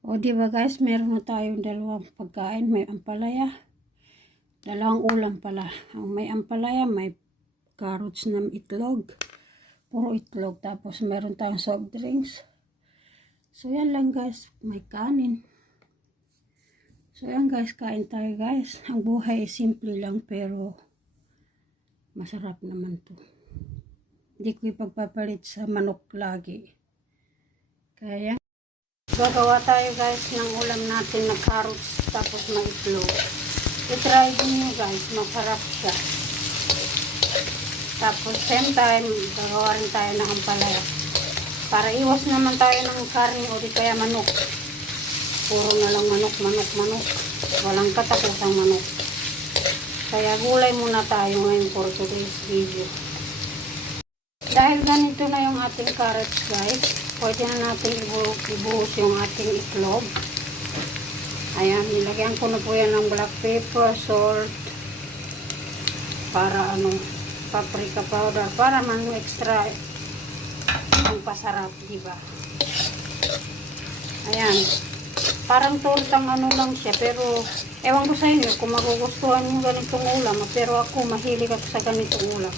O di ba guys, meron na tayong dalawang pagkain. May ampalaya, dalawang ulam pala. Ang may ampalaya, may carrots na itlog. Puro itlog. Tapos meron tayong soft drinks. So yan lang guys, may kanin. So yan guys, kain tayo guys. Ang buhay simple lang pero masarap naman to. Hindi ko ipagpapalit sa manok lagi. Kaya gagawa tayo guys ng ulam natin na carrots tapos may itlog. I-try din nyo guys, masarap siya. Tapos same time, gagawa rin tayo ng ampalaya. Para iwas naman tayo ng karne o di kaya manok. Puro na lang manok. Walang katapusang manok. Kaya gulay muna tayo ngayon for today's video. Dahil ganito na yung ating carrots guys, pwede na natin ibuhos yung ating itlog. Ayan, nilagyan ko na po yan ng black pepper, salt, para paprika powder, para man extra ang pasarap, diba? Ayan, parang tortang lang siya, pero ewan ko sa inyo kung magugustuhan yung ganitong ulam, pero ako mahilig ako sa ganitong ulam.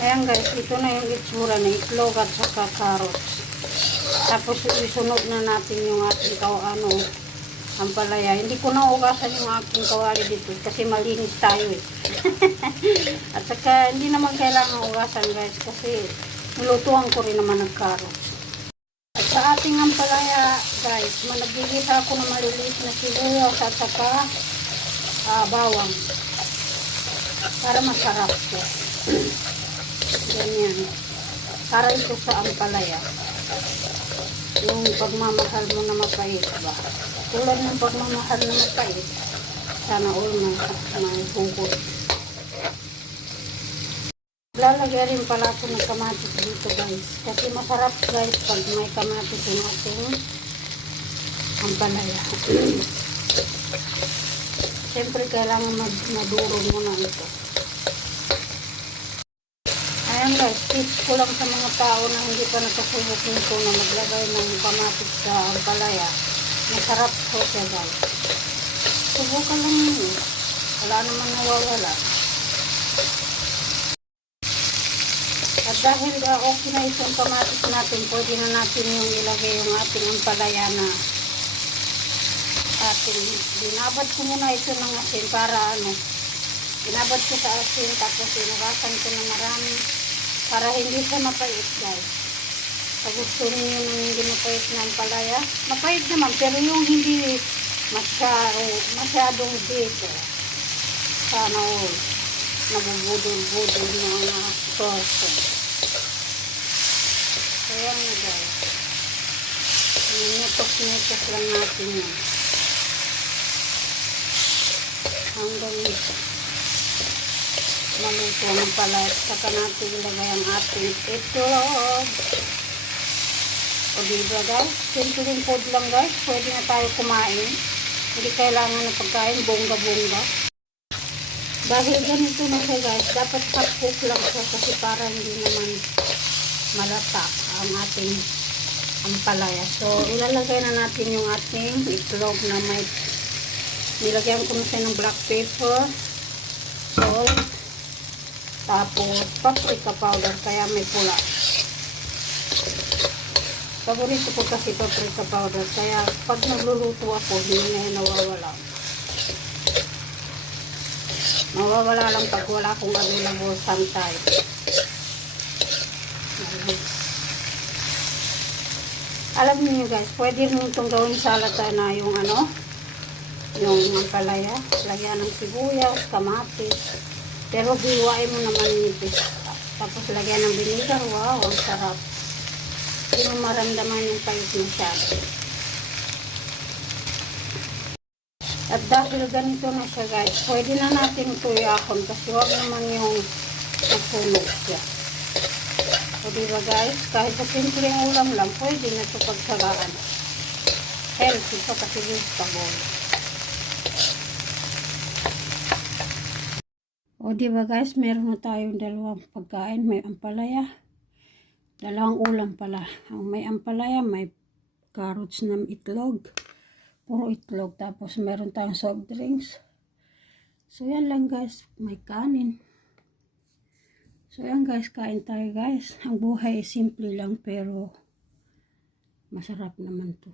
Ayan guys, ito na yung itsura ng itlog at saka carrots. Tapos isunod na natin yung ating ampalaya. Hindi ko na ugasan yung aking kawali dito kasi malinis tayo eh. At saka hindi naman kailangan ugasan guys kasi nilutuan ko rin naman ng carrots. At sa ating ampalaya guys, naggigisa ako ng maliliit na sibuyas at saka bawang. Para masarap siya. Ganyan. Para ito sa ampalaya. Yung pagmamahal mo na mapait ba? Tulad ng pagmamahal na mapait. Sana all may hugot. Lalagay rin pala ako ng kamatis dito guys. Kasi masarap guys pag may kamatis yung ating ampalaya. Siyempre kailangan maduro muna ito. Ayan guys, tips ko lang sa mga tao na hindi pa nakasubok nito na maglagay ng kamatis sa ampalaya. Masarap po siya guys. Subukan lang yun. Wala naman nawawala. At dahil okay na itong kamatis natin, pwede na natin yung ilagay yung ating ampalaya na ating binabad ko muna ito ng asin para binabad ko sa asin tapos inugasan ko ng marami para hindi siya mapait guys. Pag gusto niyo ng hindi mapait na ampalaya, mapait naman pero yung hindi masyadong bitter. Sana all nabubudol-budol ng mga sauce. Kaya nga guys, nitok-nitok lang natin yan hanggang maluto ng pala. Saka natin ilagay ang ating itlog. O diba guys, simpleng food lang guys, pwede na tayo kumain. Hindi kailangan ng pagkain bongga-bongga. Dahil ganito na siya guys, dapat hot-cook lang siya kasi para hindi naman malata ang ating ampalaya. So ilalagay na natin yung ating itlog na may nilagyan ko na siya ng black pepper, salt, tapos paprika powder kaya may pula. Paborito ko kasi paprika powder kaya pag nagluluto ako hindi na yun nawawala. Mawawala lang pag wala akong available sometimes. Alam niyo guys, pwede rin itong gawin salad na yung yung ampalaya, lagyan ng sibuyas, kamatis, pero hiwain mo naman nipis. Tapos lagyan ng vinegar, wow, ang sarap. Hindi mo maramdaman yung pait masyado. At dahil ganito na siya guys, pwede na natin ito i-akon kasi huwag naman yung nasunog siya. O diba guys, kahit sa simpleng ulam lang, pwede na ito pagsagaan. Healthy pa kasi vegetable. O diba guys, meron na tayong dalawang pagkain. May ampalaya, dalawang ulam pala. Ang may ampalaya, may carrots na itlog. Puro itlog. Tapos meron tayong soft drinks. So yan lang guys, may kanin. So yan guys, kain tayo guys. Ang buhay simple lang pero masarap naman to.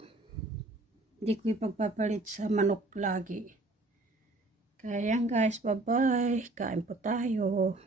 Hindi ko ipagpapalit sa manok lagi. Kaya yan guys, bye bye. Kain po tayo.